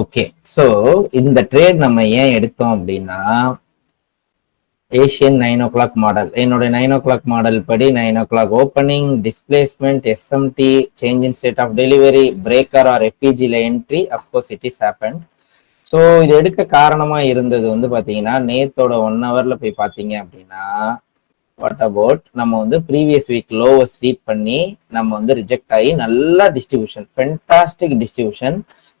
Okay, so இந்த trade நம்ம ஏன் எடுத்தோம் அப்படின்னா, ஏஷியன் 9 o'clock மாடல், என்னோட 9 o'clock மாடல் படி 9 o'clock opening, displacement, SMT, change in state of delivery, breaker or எஃபிஜில entry, of course it is happen. So இது எடுக்க காரணமா இருந்தது வந்து பாத்தீங்கன்னா, நேத்தோட 1 hourல போய் பாத்தீங்க அப்படின்னா, வாட் அபவுட் நம்ம வந்து ப்ரீவியஸ் வீக் லோவை ஸ்வீப் பண்ணி நம்ம வந்து ரிஜெக்ட் ஆகி நல்லா டிஸ்ட்ரிபியூஷன், ஃபென்டாஸ்டிக் டிஸ்ட்ரிபியூஷன்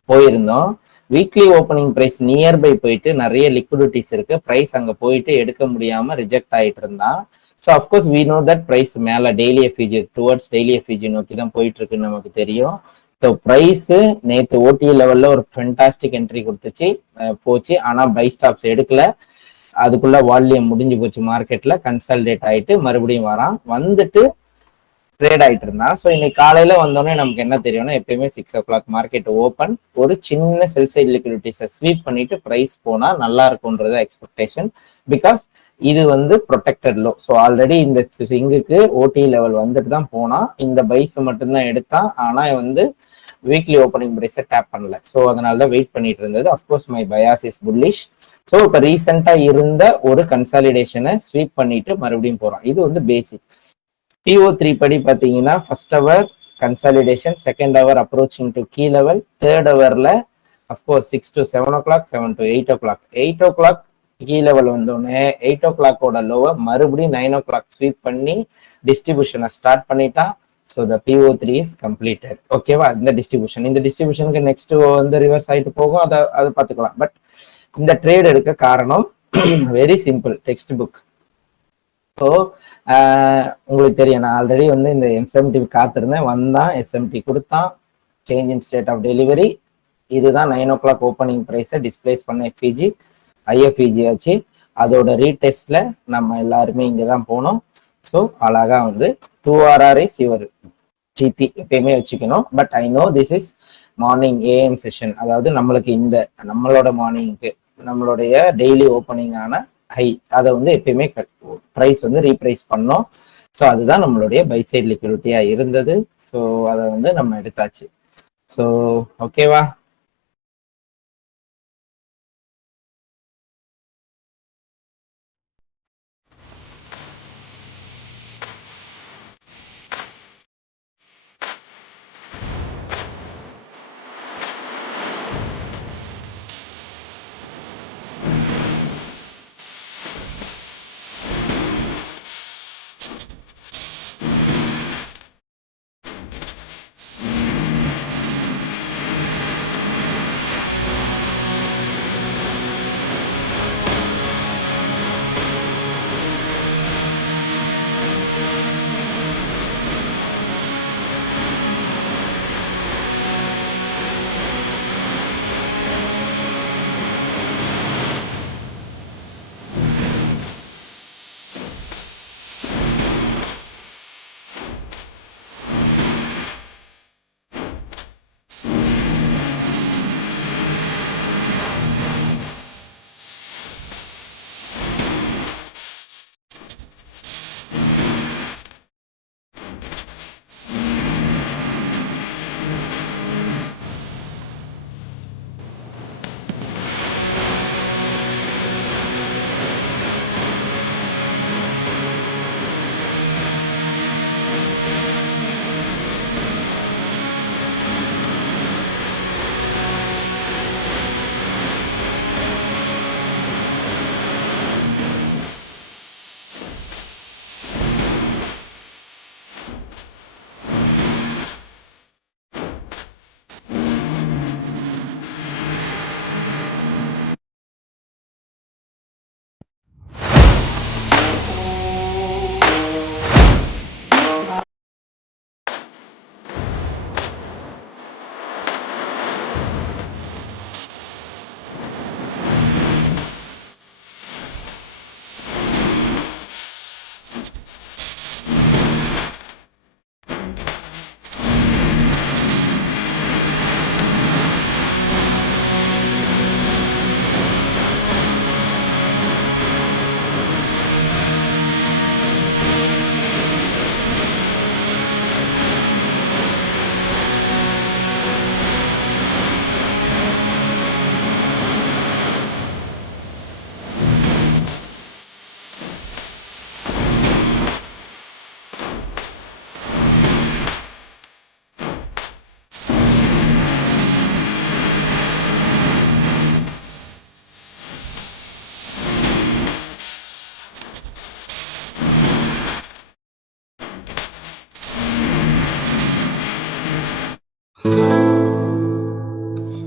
போயிருந்தோம். வீக்லி ஓப்பனிங் பிரைஸ் நியர்பை போயிட்டு நிறைய லிக்விடிட்டிஸ் இருக்கு, பிரைஸ் அங்க போயிட்டு எடுக்க முடியாம ரிஜெக்ட் ஆயிட்டு இருந்தான். So of course we know that price மேல daily FG towards daily FG நோக்கி தான் போயிட்டு இருக்குன்னு நமக்கு தெரியும். ஸோ பிரைஸ் நேற்று ஓடி லெவல்ல ஒரு ஃபென்டாஸ்டிக் என்ட்ரி கொடுத்துச்சு, போச்சு. ஆனா பை ஸ்டாப்ஸ் எடுக்கல, அதுக்குள்ள வால்யூம் முடிஞ்சு போச்சு, மார்க்கெட்ல கன்சாலிடேட் ஆயிட்டு மறுபடியும் வரான், வந்துட்டு ட்ரேட் ஆயிட்டு இருந்தான். ஸோ இன்னைக்கு காலையில வந்தோடனே நமக்கு என்ன தெரியும்னா, எப்பயுமே 6 o'clock மார்க்கெட் ஓப்பன், ஒரு சின்ன செல் சைட் லிக்விடிட்டிஸை ஸ்வீப் பண்ணிட்டு பிரைஸ் போனா நல்லா இருக்கும்ன்றது எக்ஸ்பெக்டேஷன். பிகாஸ் இது வந்து ப்ரொடெக்டட் லோ. ஸோ ஆல்ரெடி இந்த ஸ்விங்குக்கு ஓடி லெவல் வந்துட்டு தான் போனா, இந்த பைஸ் மட்டும்தான் எடுத்தான். ஆனா வந்து வீக்லி ஓப்பனிங் பிரைஸை டேப் பண்ணல. ஸோ அதனால தான் வெயிட் பண்ணிட்டு இருந்தது. Of course my bias is bullish. So இப்போ ரீசெண்டா இருந்த ஒரு கன்சாலிடேஷனை ஸ்வீப் பண்ணிட்டு மறுபடியும் போறோம். இது வந்து பேசிக். PO3 படி பார்த்தீங்கன்னா, first hour consolidation, second hour approaching to key level, third ஹவர்ல of course 6 to 7 o'clock, 7 to 8 o'clock. 8 o'clock key level வந்தோடனே 8 o'clock லோவை மறுபடியும் 9 o'clock ஸ்வீப் பண்ணி டிஸ்ட்ரிபியூஷனை ஸ்டார்ட் பண்ணிட்டா. So the PO3 is completed. ஓகேவா? இந்த டிஸ்ட்ரிபியூஷனுக்கு நெக்ஸ்ட் வந்து ரிவர்ஸ் ஆகிட்டு போகும், அதை பார்த்துக்கலாம். பட் இந்த ட்ரேட் எடுக்க காரணம் very simple, text book. So உங்களுக்கு தெரியும், நான் ஆல்ரெடி வந்து இந்த எஸ்எம்டி காத்திருந்தேன், வந்தான், எஸ்எம்டி கொடுத்தான், change in state of delivery. இதுதான் 9 o'clock ஓப்பனிங் ப்ரைஸை டிஸ்பிளேஸ் பண்ண எஃபிஜி, ஐஎஃப்இஜி ஆச்சு. அதோட ரீடெஸ்ட்ல நம்ம எல்லாருமே இங்கே தான் போனோம். ஸோ அழகா வந்து 2RR இஸ் யுவர் ஜிபி எப்பயுமே வச்சுக்கணும். But I know this is morning AM session, அதாவது நம்மளுக்கு இந்த நம்மளோட மார்னிங்க்கு நம்மளுடைய டெய்லி ஓப்பனிங் ஆன ஹை, அதை வந்து எப்பயுமே ப்ரைஸ் வந்து ரீப்ரைஸ் பண்ணோம். ஸோ அதுதான் நம்மளுடைய பை சைட் லிக்விடிட்டியா இருந்தது. ஸோ அதை வந்து நம்ம எடுத்தாச்சு. ஸோ ஓகேவா?